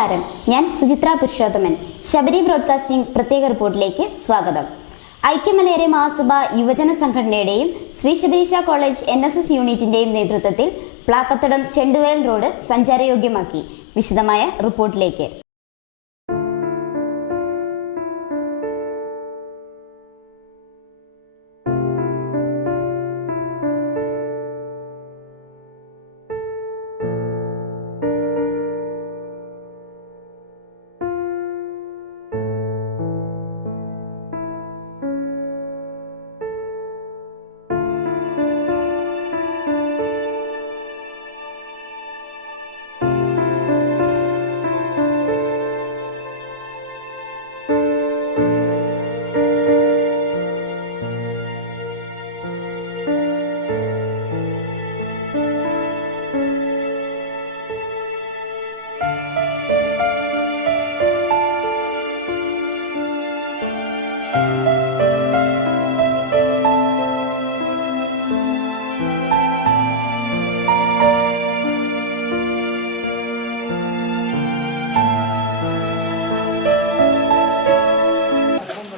നമസ്കാരം, ഞാൻ സുചിത്ര പുരുഷോത്തമൻ. ശബരി ബ്രോഡ്കാസ്റ്റിംഗ് പ്രത്യേക റിപ്പോർട്ടിലേക്ക് സ്വാഗതം. ഐക്യമലയരെ മഹാസഭ യുവജന സംഘടനയുടെയും ശ്രീ ശബരീശ കോളേജ് NSS യൂണിറ്റിന്റെയും നേതൃത്വത്തിൽ പ്ലാക്കത്തടം ചെണ്ടുവയൽ റോഡ് സഞ്ചാരയോഗ്യമാക്കി. വിശദമായ റിപ്പോർട്ടിലേക്ക്.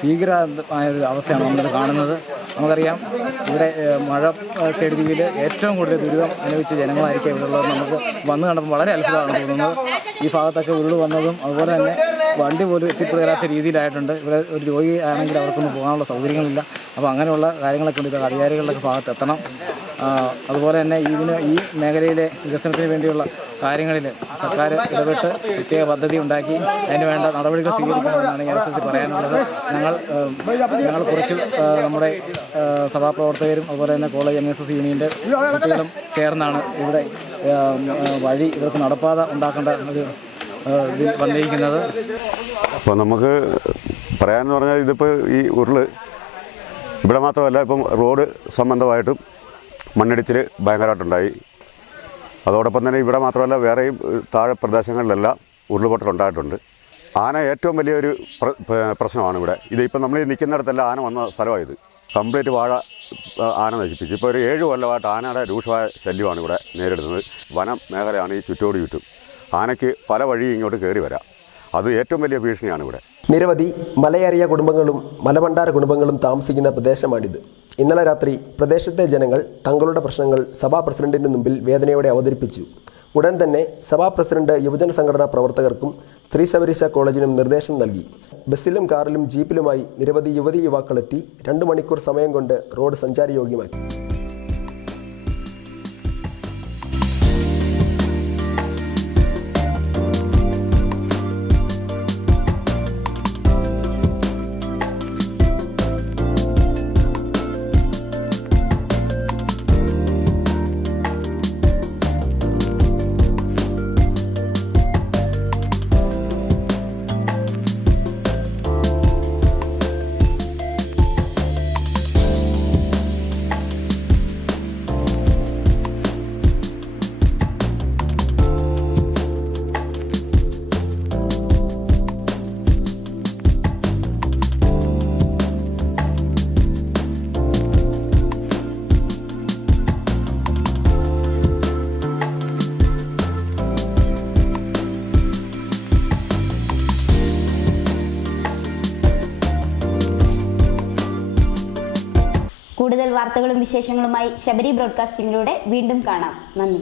ഭീകരമായൊരു അവസ്ഥയാണ് നമ്മളിത് കാണുന്നത്. നമുക്കറിയാം, ഇവിടെ മഴ കെടുതിയിൽ ഏറ്റവും കൂടുതൽ ദുരിതം അനുഭവിച്ച ജനങ്ങളായിരിക്കും ഇവിടെ ഉള്ളത്. നമുക്ക് വന്നു കണ്ടപ്പോൾ വളരെ അത്ഭുതമാണ് തോന്നുന്നത്. ഈ ഭാഗത്തൊക്കെ ഉരുൾ വന്നതും അതുപോലെ തന്നെ വണ്ടി പോലും എത്തിപ്പെടാത്ത രീതിയിലായിട്ടുണ്ട്. ഇവിടെ ഒരു രോഗി ആണെങ്കിൽ അവർക്കൊന്നും പോകാനുള്ള സൗകര്യങ്ങളില്ല. അപ്പോൾ അങ്ങനെയുള്ള കാര്യങ്ങളൊക്കെ ഉണ്ട്. ഇത് അധികാരികളുടെ ഭാഗത്ത് എത്തണം. അതുപോലെ തന്നെ ഈ മേഖലയിലെ വികസനത്തിന് വേണ്ടിയുള്ള കാര്യങ്ങളിൽ സർക്കാർ ഇടപെട്ട് പ്രത്യേക പദ്ധതി ഉണ്ടാക്കി അതിന് വേണ്ട നടപടികൾ സ്വീകരിക്കണമെന്നാണ് ഈ അവസരത്തിൽ പറയാനുള്ളത്. ഞങ്ങൾ കുറച്ച് നമ്മുടെ സഭാപ്രവർത്തകരും അതുപോലെ തന്നെ കോളേജ് NSS യൂണിയൻ്റെ കുട്ടികളും ചേർന്നാണ് ഇവിടെ വഴി ഇവർക്ക് നടപ്പാത ഉണ്ടാക്കേണ്ട ഒരു ഇതിൽ വന്നിരിക്കുന്നത്. അപ്പോൾ നമുക്ക് പറയാമെന്ന് പറഞ്ഞാൽ ഇതിപ്പോൾ ഈ ഉരുള് ഇവിടെ മാത്രമല്ല, ഇപ്പം റോഡ് സംബന്ധമായിട്ടും മണ്ണിടിച്ചിൽ ഭയങ്കരമായിട്ടുണ്ടായി. അതോടൊപ്പം തന്നെ ഇവിടെ മാത്രമല്ല, വേറെയും താഴെ പ്രദേശങ്ങളിലെല്ലാം ഉരുൾപൊട്ടലുണ്ടായിട്ടുണ്ട്. ആന ഏറ്റവും വലിയൊരു പ്രശ്നമാണ് ഇവിടെ. ഇതിപ്പോൾ നമ്മൾ നിൽക്കുന്നിടത്തെല്ലാം ആന വന്ന സ്ഥലമായത്. കംപ്ലീറ്റ് വാഴ ആന നശിപ്പിച്ചു. ഇപ്പോൾ ഒരു 7 കൊല്ലമായിട്ട് ആനയുടെ രൂക്ഷമായ ശല്യമാണ് ഇവിടെ നേരിടുന്നത്. വനം മേഖലയാണ് ഈ ചുറ്റും. ആനയ്ക്ക് പല വഴിയും ഇങ്ങോട്ട് കയറി വരാം. അത് ഏറ്റവും വലിയ ഭീഷണിയാണ് ഇവിടെ. നിരവധി മലയേറിയ കുടുംബങ്ങളും മലഭണ്ഡാര കുടുംബങ്ങളും താമസിക്കുന്ന പ്രദേശമാണിത്. ഇന്നലെ രാത്രി പ്രദേശത്തെ ജനങ്ങൾ തങ്ങളുടെ പ്രശ്നങ്ങൾ സഭാ പ്രസിഡന്റിന് മുമ്പിൽ വേദനയോടെ അവതരിപ്പിച്ചു. ഉടൻ തന്നെ സഭാ പ്രസിഡന്റ് യുവജന സംഘടനാ പ്രവർത്തകർക്കും ശ്രീ ശബരീശ കോളേജിനും നിർദ്ദേശം നൽകി. ബസ്സിലും കാറിലും ജീപ്പിലുമായി നിരവധി യുവാക്കളെത്തി 2 മണിക്കൂർ സമയം കൊണ്ട് റോഡ് സഞ്ചാരയോഗ്യമാക്കി. കൂടുതൽ വാർത്തകളും വിശേഷങ്ങളുമായി ശബരി ബ്രോഡ്കാസ്റ്റിംഗിലൂടെ വീണ്ടും കാണാം. നന്ദി.